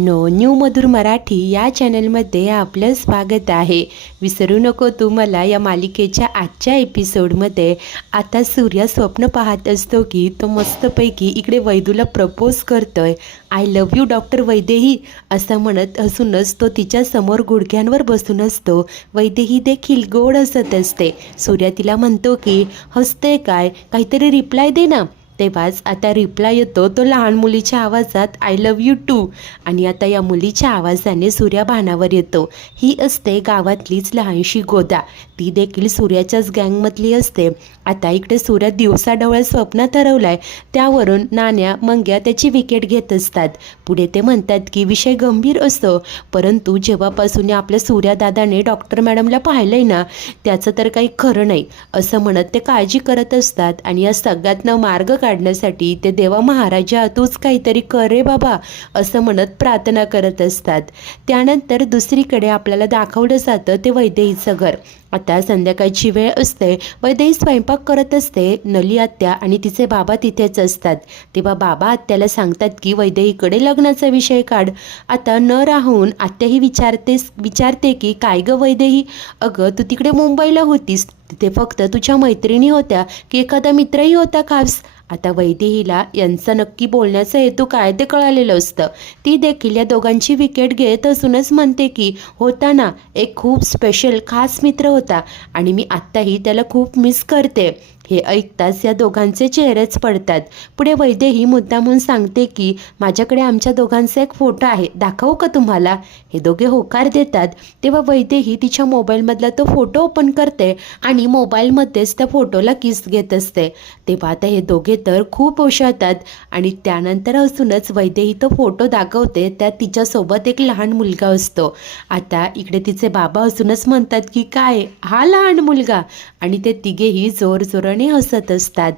New मधुर मराठी या चॅनलमध्ये आपलं स्वागत आहे। विसरू नको तू मला या मालिकेच्या आजच्या एपिसोडमध्ये आता सूर्या स्वप्न पाहत असतो की तो मस्तपैकी इकडे वैदूला प्रपोज करतोय। I love you doctor Vaidehi असं म्हणत असूनच तो तिच्या समोर गुडघ्यांवर बसून असतो। वैदेही देखील गोड हसत असते। सूर्या तिला म्हणतो की हसते काय, काहीतरी रिप्लाय दे ना। तेव्हाच आता रिप्लाय येतो तो लहान मुलीच्या आवाजात, आय लव्ह यू टू। आणि आता या मुलीच्या आवाजाने सूर्या भानावर येतो। ही असते गावातलीच लहानशी गोदा, ती देखील सूर्याच्याच गँगमधली असते। आता इकडे सूर्या दिवसाढवळ्या स्वप्नात हरवलाय, त्यावरून नाण्या मंग्या त्याची विकेट घेत असतात। पुढे ते म्हणतात की विषय गंभीर असतो, परंतु जेव्हापासून आपल्या सूर्यादादाने डॉक्टर मॅडमला पाहिलंय ना, त्याचं तर काही खरं नाही असं म्हणत ते काळजी करत असतात। आणि या सगळ्यातनं मार्ग काढण्यासाठी ते देवा महाराजा तूच काहीतरी कर रे बाबा असं म्हणत प्रार्थना करत असतात। त्यानंतर दुसरीकडे आपल्याला दाखवलं जातं ते वैदेहीचं घर। आता संध्याकाळची वेळ असते, वैदेही स्वयंपाक करत असते। नली आत्या आणि तिचे बाबा तिथेच असतात। तेव्हा बाबा आत्याला सांगतात की वैदेहीकडे लग्नाचा विषय काढ। आता न राहून आत्याही विचारते की काय ग वैदेही, अगं तू तिकडे मुंबईला होतीस, तिथे फक्त तुझ्या मैत्रिणी होत्या की एखादा मित्रही होता खास? आता वैदेहीला यांचा नक्की बोलण्याचा हेतू काय ते कळालेलं असतं। ती देखील या दोघांची विकेट घेत असूनच म्हणते की होता ना, एक खूप स्पेशल खास मित्र होता आणि मी आत्ताही त्याला खूप मिस करते। हे ऐकताच या दोघांचे चेहरेच पडतात। पुढे वैदेही मुद्दामून सांगते की माझ्याकडे आमच्या दोघांचा एक फोटो आहे, दाखवू का तुम्हाला? हे दोघे होकार देतात। तेव्हा वैदेही तिच्या मोबाईलमधला तो फोटो ओपन करते आणि मोबाईलमध्येच त्या फोटोला किस घेत असते। तेव्हा आता हे दोघे तर खूप ओशाळतात आणि त्यानंतर असूनच वैदेही तो फोटो दाखवते, त्यात तिच्यासोबत एक लहान मुलगा असतो। आता इकडे तिचे बाबा असूनच म्हणतात की काय हा लहान मुलगा, आणि ते तिघेही जोरजोराने हसत असतात।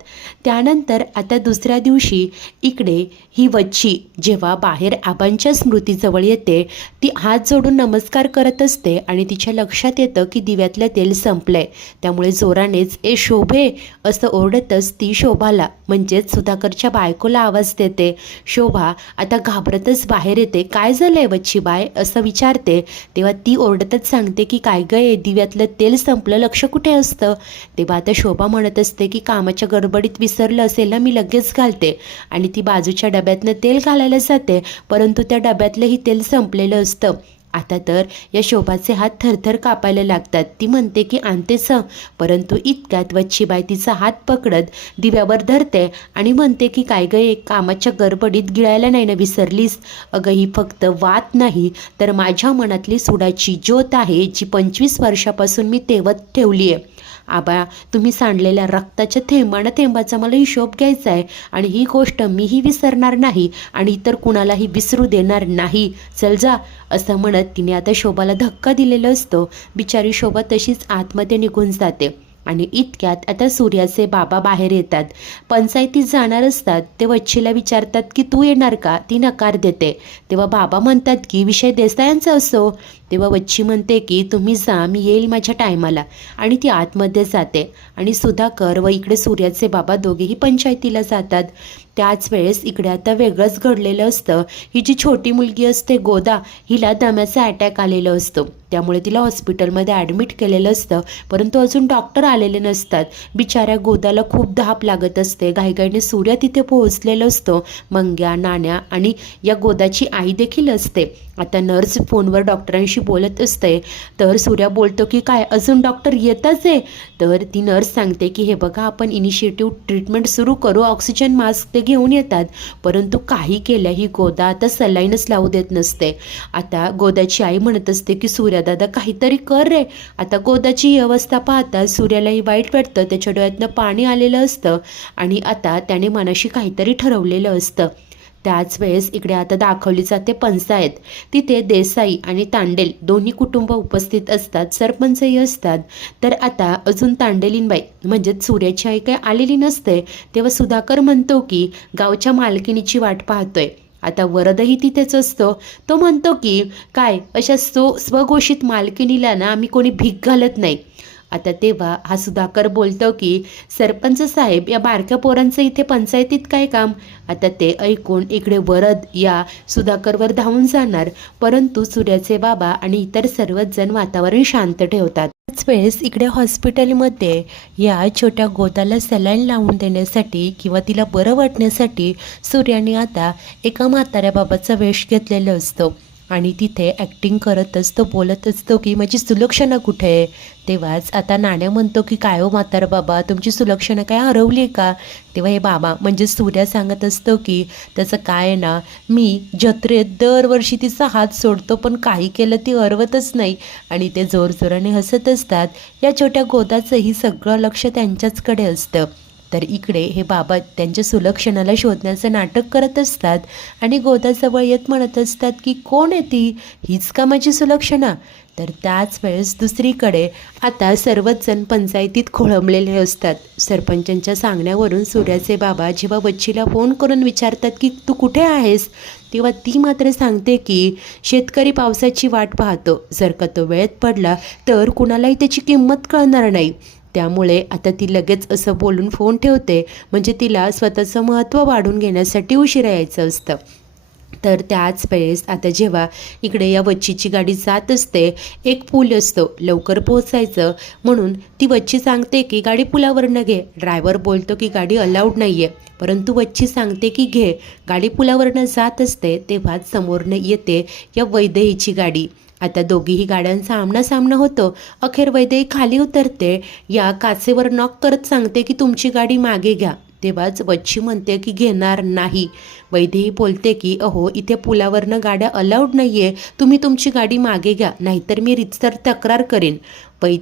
त्यानंतर आता दुसऱ्या दिवशी इकडे ही वच्ची जेव्हा बाहेर आबांच्या स्मृतीजवळ येते, ती हात जोडून नमस्कार करत असते आणि तिच्या लक्षात येतं की दिव्यातलं तेल संपलंय। त्यामुळे जोरानेच ए शोभे असं ओरडतच ती शोभाला म्हणजेच सुधाकरच्या बायकोला आवाज देते। शोभा आता घाबरतच बाहेर येते। काय झालंय वच्ची बाय असं विचारते। तेव्हा ती ओरडतच सांगते की काय गं, दिव्यातलं तेल संपलं, लक्ष कुठे असतं? तेव्हा आता शोभा म्हणत असते की कामाच्या गडबडीत विसरलं असेल ना, मी लगेच घालते। आणि ती बाजूच्या डब्यातनं तेल घालायला जाते, परंतु त्या डब्यातलंही तेल संपलेलं असतं। आता तर या शोभाचे हात थरथर कापायला लागतात। ती म्हणते की आणतेच, परंतु इतक्यात वच्छीबाई तिचा हात पकडत दिव्यावर धरते आणि म्हणते की काय गं, एक कामाच्या गडबडीत गिळायला नाही ना विसरलीस? अगं ही फक्त वात नाही तर माझ्या मनातली सुडाची ज्योत आहे, जी 25 वर्षापासून मी तेवत ठेवली आहे। आबा, तुम्ही सांडलेल्या रक्ताच्या थेंबाचा मला हिशोब घ्यायचा आहे आणि ही गोष्ट मीही विसरणार नाही आणि इतर कुणालाही विसरू देणार नाही। चल जा असं म्हणत तिने आता शोभाला धक्का दिलेला असतो। बिचारी शोभा तशीच आतमध्ये निघून जाते। आणि इतक्यात आता सूर्याचे बाबा बाहेर येतात। पंचायतीत जाणार असतात ते वच्छीला विचारतात की तू येणार का? ती नकार देते। तेव्हा बाबा म्हणतात की विषय देसायांचा असो। तेव्हा वच्छी म्हणते की तुम्ही जा, मी येईल माझ्या टायमाला, आणि ती आतमध्ये जाते। आणि सुधाकर व इकडे सूर्याचे बाबा दोघेही पंचायतीला जातात। त्याच वेळेस इकडे आता वेगळंच घडलेलं असतं। ही जी छोटी मुलगी असते गोदा, हिला दम्याचा अटॅक आलेला असतो, त्यामुळे तिला हॉस्पिटलमध्ये ॲडमिट केलेलं असतं, परंतु अजून डॉक्टर आलेले नसतात। बिचाऱ्या गोदाला खूप धाप लागत असते। घाईघाईने सूर्या तिथे पोहोचलेलं असतो। मंग्या, नाण्या आणि या गोदाची आई देखील असते। आता नर्स फोनवर डॉक्टरांशी बोलत असते, तर सूर्या बोलतो की काय अजून डॉक्टर येतच आहे? तर ती नर्स सांगते की हे बघा, आपण इनिशिएटिव्ह ट्रीटमेंट सुरू करू, ऑक्सिजन मास्क ते घेऊन येतात, परंतु काही केलं ही गोदा आता सलाईनच लावू देत नसते। आता गोदाची आई म्हणत असते की सूर्यादादा काहीतरी कर रे। आता गोदाची ही अवस्था पाहता सूर्यालाही वाईट वाटतं, त्याच्या डोळ्यातनं पाणी आलेलं असतं आणि आता त्याने मनाशी काहीतरी ठरवलेलं असतं। त्याच वेळेस इकडे आता दाखवली जाते पंचायत। तिथे देसाई आणि तांडेल दोन्ही कुटुंब उपस्थित असतात, सरपंचही असतात। तर आता अजून तांडेलीनबाई म्हणजेच सूर्याची आई काही आलेली नसते। तेव्हा सुधाकर म्हणतो की गावच्या मालकिनीची वाट पाहतोय। आता वरदही तिथेच असतो। तो म्हणतो की काय अशा स्वघोषित मालकिनीला ना आम्ही कोणी भीक घालत नाही। आता तेव्हा हा सुधाकर बोलतो की सरपंच साहेब, या बारक्या पोरांचं इथे पंचायतीत काय काम. आता ते ऐकून इकडे वरद या सुधाकरवर धावून जाणार, परंतु सूर्याचे बाबा आणि इतर सर्वच जण वातावरण शांत ठेवतात. त्याच वेळेस इकडे हॉस्पिटलमध्ये या छोट्या गोदाला सलाईन लावून देण्यासाठी किंवा तिला बरं वाटण्यासाठी सूर्याने आता एका म्हाताऱ्या बाबाचा वेश घेतलेला असतो आणि तिथे ॲक्टिंग करत असतो, बोलत असतो की माझी सुलक्षणा कुठे आहे. तेव्हाच आता नाण्या म्हणतो की काय हो म्हातारा बाबा, तुमची सुलक्षणा काय हरवली आहे का. तेव्हा हे बाबा म्हणजे सूर्या सांगत असतो की त्याचं काय आहे ना, मी जत्रेत दरवर्षी तिचा हात सोडतो पण काही केलं ती हरवतच नाही. आणि ते जोरजोराने हसत असतात. या छोट्या गोदाचंही सगळं लक्ष त्यांच्याचकडे असतं. तर इकडे हे बाबा त्यांच्या सुलक्षणाला शोधण्याचं नाटक करत असतात आणि गोदाजवळ येत म्हणत असतात की कोण आहे ती, हीच का माझी सुलक्षणा. तर त्याच वेळेस दुसरीकडे आता सर्वच जण पंचायतीत खोळंबलेले असतात. सरपंचांच्या सांगण्यावरून सूर्याचे बाबा जेव्हा बच्चीला फोन करून विचारतात की तू कुठे आहेस, तेव्हा ती मात्र सांगते की शेतकरी पावसाची वाट पाहतो, जर का तो वेळेत पडला तर कुणालाही त्याची किंमत कळणार नाही. त्यामुळे आता ती लगेच असं बोलून फोन ठेवते, म्हणजे तिला स्वतःचं महत्त्व वाढून घेण्यासाठी उशिरा यायचं असतं. तर त्याच वेळेस आता जेव्हा इकडे या वच्चीची गाडी जात असते, एक पूल असतो, लवकर पोहोचायचं म्हणून ती वच्ची सांगते की गाडी पुलावरनं घे. ड्रायव्हर बोलतो की गाडी अलाउड नाही आहे, परंतु वच्ची सांगते की घे. गाडी पुलावरनं जात असते तेव्हाच समोरनं येते या वैदेहीची गाडी. आता दोघीही गाड्यांचा आमनासामना होतो. अखेर वैदेही खाली उतरते, या काचेवर नॉक करत सांगते की तुमची गाडी मागे घ्या. तेव्हाच वच्ची म्हणते की घेणार नाही. वैदेही बोलते की अहो इथे पुलावरनं गाड्या अलाउड नाही आहे, तुम्ही तुमची गाडी मागे घ्या, नाहीतर मी रितसर तक्रार करेन.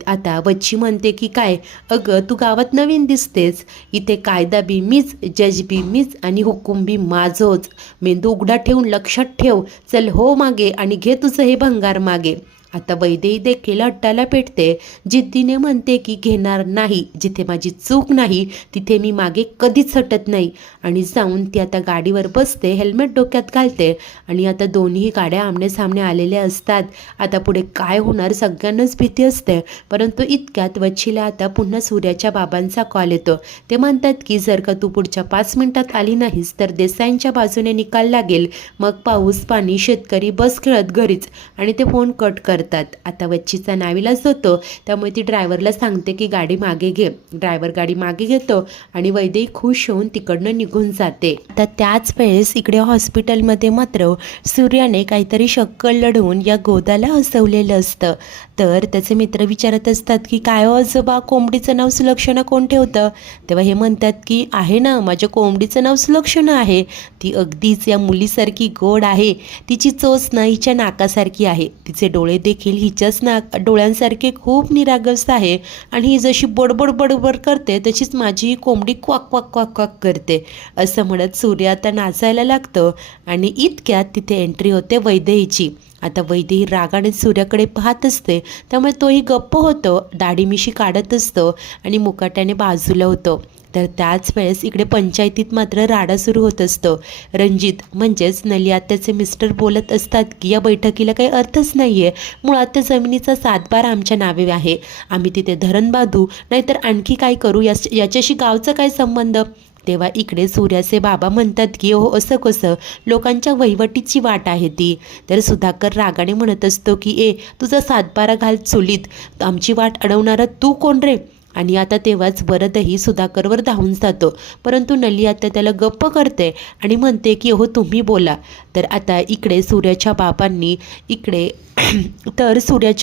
आता वच्ची म्हणते की काय अगं, तू गावात नवीन दिसतेस, इथे कायदा बी मीच, जज बी मीच आणि हुकूम बी माझोच. मेंदू उघडा ठेवून लक्षात ठेव, चल हो मागे आणि घे तुझं हे भंगार मागे. आता वैदेही देखील हट्टाला पेटते, जिद्दीने म्हणते की घेणार नाही, जिथे माझी चूक नाही तिथे मी मागे कधीच हटत नाही. आणि जाऊन ती आता गाडीवर बसते, हेल्मेट डोक्यात घालते आणि आता दोन्ही गाड्या आमनेसामने आलेल्या असतात. आता पुढे काय होणार सगळ्यांनाच भीती असते, परंतु इतक्यात वच्छीला आता पुन्हा सूर्याच्या बाबांचा कॉल येतो. ते म्हणतात की जर का तू पुढच्या 5 मिनिटात आली नाहीस तर देसाईंच्या बाजूने निकाल लागेल, मग पाऊस पाणी शेतकरी बस खेळत घरीच. आणि ते फोन कट करतात. आता वच्चीचा नावीलाज होतो, त्यामुळे ती ड्रायव्हरला सांगते की गाडी मागे घे. ड्रायव्हर गाडी मागे घेतो आणि वैदेही खुश होऊन तिकडनं निघून जाते. तर त्याच वेळेस इकडे हॉस्पिटलमध्ये मात्र सूर्याने काहीतरी शक्कल लढवून या गोदाला हसवलेलं असतं. तर त्याचे मित्र विचारत असतात की काय हो आजोबा, कोंबडीचं नाव सुलक्षणा कोण ठेवतं. तेव्हा हे म्हणतात की आहे ना, माझ्या कोंबडीचं नाव सुलक्षणा आहे. ती अगदीच या मुलीसारखी गोड आहे, तिची चोच ना हिच्या नाकासारखी आहे, तिचे डोळे देखील हिच्याच डोळ्यांसारखे खूप निरागस आहे आणि ही जशी बडबड बडबड करते तशीच माझी कोंबडी क्वाक क्वाक क्वाक क्वाक करते. असं म्हणत सूर्य आता नाचायला लागतं आणि इतक्यात तिथे एंट्री होते वैदेहीची. आता वैदेही रागाने सूर्याकडे पाहत असते, त्यामुळे तोही गप्प होतो, दाढी मिशी काढत असतो आणि मुकाट्याने बाजूला होतो. तर त्याच वेळेस इकडे पंचायतीत मात्र राडा सुरू होत असतो. रणजित म्हणजेच नली आत्याचे मिस्टर बोलत असतात की या बैठकीला काही अर्थच नाही आहे, मुळात त्या जमिनीचा 7/12 आमच्या नावे आहे, आम्ही तिथे धरण बांधू नाहीतर आणखी काय करू, याच्याशी गावचा काय संबंध. तेव्हा इकडे सूर्याचे बाबा म्हणतात की हो असं कसं, लोकांच्या वहिवटीची वाट आहे ती. तर सुधाकर रागाने म्हणत असतो की तुझा 7/12 घाल चुलीत, आमची वाट अडवणारा तू कोण रे. आणि आता तेव्हाच वरदही सुधाकरवर धावून जातो, परंतु नली आता त्याला गप्प करते आणि म्हणते की हो तुम्ही बोला. तर आता इकडे सूर्याच्या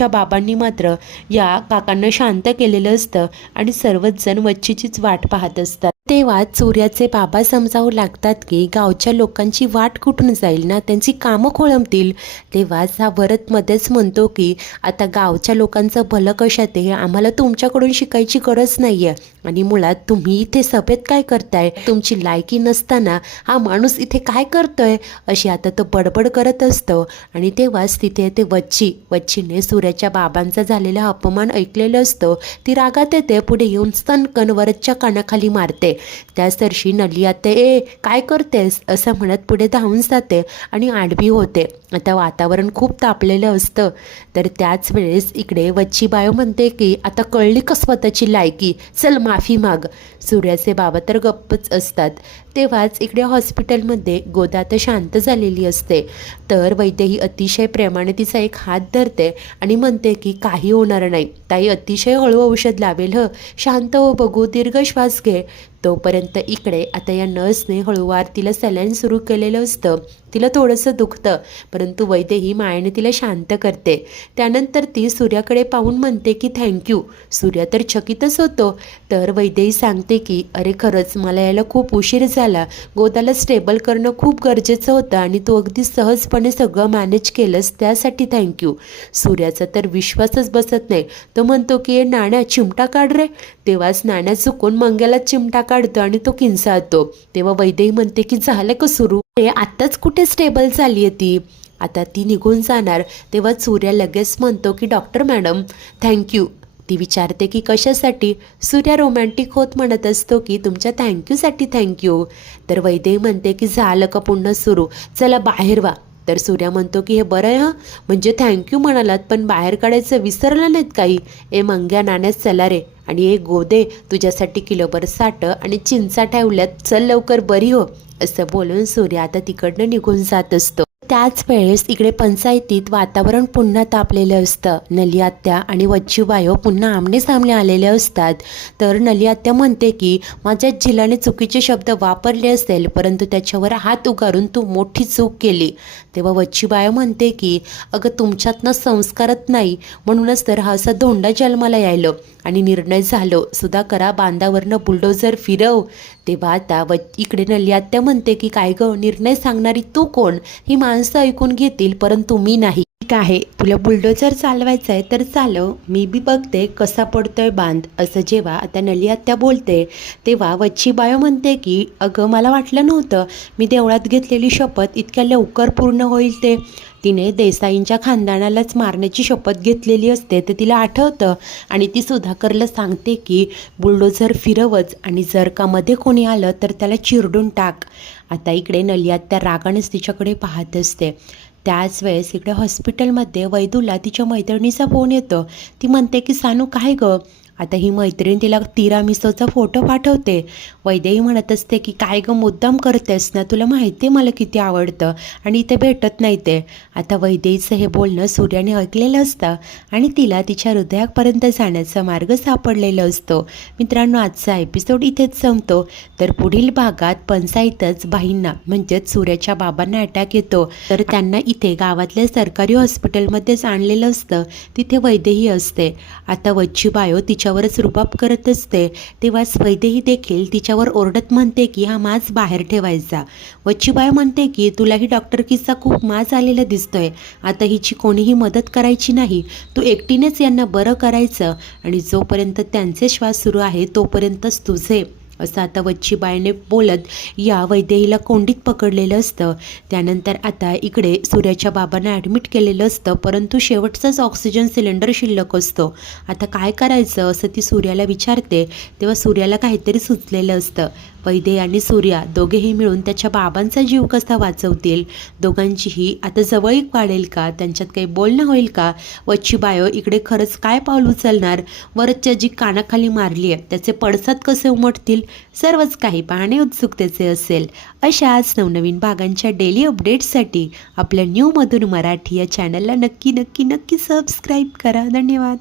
बाबांनी मात्र या काकांना शांत केलेलं असतं आणि सर्वच जण वच्चीचीच वाट पाहत असतात. तेव्हा सूर्याचे बाबा समजावू लागतात की गावच्या लोकांची वाट कुठून जाईल ना, त्यांची कामं खोळंबतील. तेव्हाच हा भरत मध्येच म्हणतो की आता गावच्या लोकांचं भलं कशात आहे, आम्हाला तुमच्याकडून शिकायची गरज नाही आहे. आणि मुळात तुम्ही इथे सभेत काय करताय, तुमची लायकी नसताना हा माणूस इथे काय करतोय, अशी आता तो बडबड करत असतो. आणि तेव्हाच तिथे ते वच्चीने सूर्याच्या बाबांचा झालेला अपमान ऐकलेलं असतो. ती रागात येते, पुढे येऊन स्तनकन वरदच्या कानाखाली मारते. त्या सरशी नली आत्या ए काय करतेस असं म्हणत पुढे धावून जाते आणि आडवी होते. आता वातावरण खूप तापलेलं असतं. तर त्याच वेळेस इकडे वच्ची बायो म्हणते की आता कळली का स्वतःची लायकी, चल माफी माग. सूर्याचे बाबा तर गप्पच असतात. तेव्हाच इकडे हॉस्पिटलमध्ये गोदा तर शांत झालेली असते. तर वैद्य ही अतिशय प्रेमाने तिचा एक हात धरते आणि म्हणते की काही होणार नाही ताई, अतिशय हळू औषध लावेल ह, शांत हो बघू, दीर्घ श्वास घे. तोपर्यंत इकडे आता या नर्सने हळूवार तिला सलाईन सुरू केलेलं असतं. तिला थोडंसं दुखतं परंतु वैद्य ही मायेने तिला शांत करते. त्यानंतर ती सूर्याकडे पाहून म्हणते की थँक्यू. सूर्या तर चकितच होतो. तर वैद्यही सांगते की अरे खरंच मला यायला खूप उशीर झाला, गोदाला स्टेबल करणं खूप गरजेचं होतं आणि तू अगदी सहजपणे सगळं मॅनेज केलंस त्यासाठी थँक्यू. सूर्याचा तर विश्वासच बसत नाही. तो म्हणतो की नाण्या चिमटा काढ रे. तेव्हाच नाण्या चुकून मंग्याला चिमटा काढतो आणि तो किंचाळतो. तेव्हा वैद्यही म्हणते की झालं का सुरू, आत्ताच कुठे स्टेबल झाली आहे ती, आता ती निघून जाणार. तेव्हा सूर्या लगेच म्हणतो की डॉक्टर मॅडम थँक्यू. ती विचारते की कशासाठी. सूर्या रोमॅन्टिक होत म्हणत असतो की तुमच्या थँक्यूसाठी थँक्यू. तर वैद्यही म्हणते की झालं का पुन्हा सुरू, चला बाहेर व्हा. तर सूर्या म्हणतो की हे बरं आहे हां, म्हणजे थँक्यू म्हणालात पण बाहेर काढायचं विसरलं नाहीत काही. ए मंग्या नाण्यास चला रे, आणि एक गोदे तुझ्यासाठी किलोभर साठ आणि चिंचा ठेवल्यात, चल लवकर बरी हो. असं बोलून सूर्या आता तिकडनं निघून जात असतो. त्याच वेळेस इकडे पंचायतीत वातावरण पुन्हा तापलेलं असतं. नली आत्या आणि वच्ची बायो पुन्हा आमने सामने आलेले असतात. तर नली आत्या म्हणते की माझ्या झिलाने चुकीचे शब्द वापरले असेल परंतु त्याच्यावर हात उगारून तू मोठी चूक केली. तेव्हा वच्ची बायो म्हणते की अगं तुमच्यातनं संस्कारत नाही म्हणूनच तर हा असा धोंडा जन्माला यायलो आणि निर्णय झालो सुधाकरा बांधावरनं बुलडोझर फिरव. तेव्हा आता इकडे नली आत्या म्हणते की काय गं, निर्णय सांगणारी तू कोण, ही माणसं ऐकून घेतील परंतु मी नाही. ठीक आहे, तुला बुलडोझर चालवायचं आहे तर चालव, मी बी बघते कसा पडतोय बांध. असं जेव्हा आता नली आत्या बोलते तेव्हा वच्ची बायो म्हणते की अगं मला वाटलं नव्हतं मी देवळात घेतलेली शपथ इतक्या लवकर पूर्ण होईल ते. तिने देसाईंच्या खानदानालाच मारण्याची शपथ घेतलेली असते ते तिला आठवतं आणि ती सुधाकरला सांगते की बुलडोझर फिरवच आणि जर का मध्ये कोणी आलं तर त्याला चिरडून टाक. आता इकडे नली आत्या रागानेच तिच्याकडे पाहत असते. त्याच वेळेस इकडे हॉस्पिटलमध्ये वैदूला तिच्या मैत्रिणीचा फोन येतो. ती म्हणते की सानू काय गं. आता ही मैत्रीण तिला तिरामिसोचा फोटो पाठवते. वैद्यही म्हणत असते की काय गं मुद्दाम करतेस ना, तुला माहिती आहे मला किती आवडतं आणि इथे भेटत नाही ते. आता वैद्यचं हे बोलणं सूर्याने ऐकलेलं असतं आणि तिला तिच्या हृदयापर्यंत जाण्याचा मार्ग सापडलेला असतो. मित्रांनो, आजचा एपिसोड इथेच संपतो. तर पुढील भागात पंचायतच बाईंना म्हणजेच सूर्याच्या बाबांना अटॅक येतो. तर त्यांना इथे गावातल्या सरकारी हॉस्पिटलमध्येच आणलेलं असतं. तिथे वैद्यही असते. आता वच्ची बायो तिच्यावरच रुबाब करत असते. तेव्हाच वैद्यही देखील तिच्यावर ओरडत म्हणते की हा माज बाहेर ठेवायचा. वच्ची बायो म्हणते की तुलाही डॉक्टर किस्सा खूप माज आलेला दिसतोय, आता हिची कोणीही मदत करायची नाही, तू एकटीनेच यांना बरं करायचं आणि जोपर्यंत त्यांचे श्वास सुरू आहे तोपर्यंतच तुझे. असं आता वच्चीबाईने बोलत या वैद्यहीला कोंडीत पकडलेलं असतं. त्यानंतर आता इकडे सूर्याच्या बाबांना ॲडमिट केलेलं असतं परंतु शेवटचाच ऑक्सिजन सिलेंडर शिल्लक असतो. आता काय करायचं असं ती सूर्याला विचारते. तेव्हा सूर्याला काहीतरी सुचलेलं असतं. वैद्य आणि सूर्या दोघेही मिळून त्याच्या बाबांचा जीव कसा वाचवतील, दोघांचीही आता जवळीक वाढेल का, त्यांच्यात काही बोलणं होईल का. वच्ची बायो इकडे खरंच काय पाऊल उचलणार, वरच्या जी कानाखाली मारली आहे त्याचे पडसाद कसे उमटतील, सर्वच काही पाहणे उत्सुकतेचे असेल. अशाच नवनवीन भागांच्या डेली अपडेट्ससाठी आपल्या न्यू मधुर मराठी या चॅनलला नक्की सबस्क्राईब करा. धन्यवाद.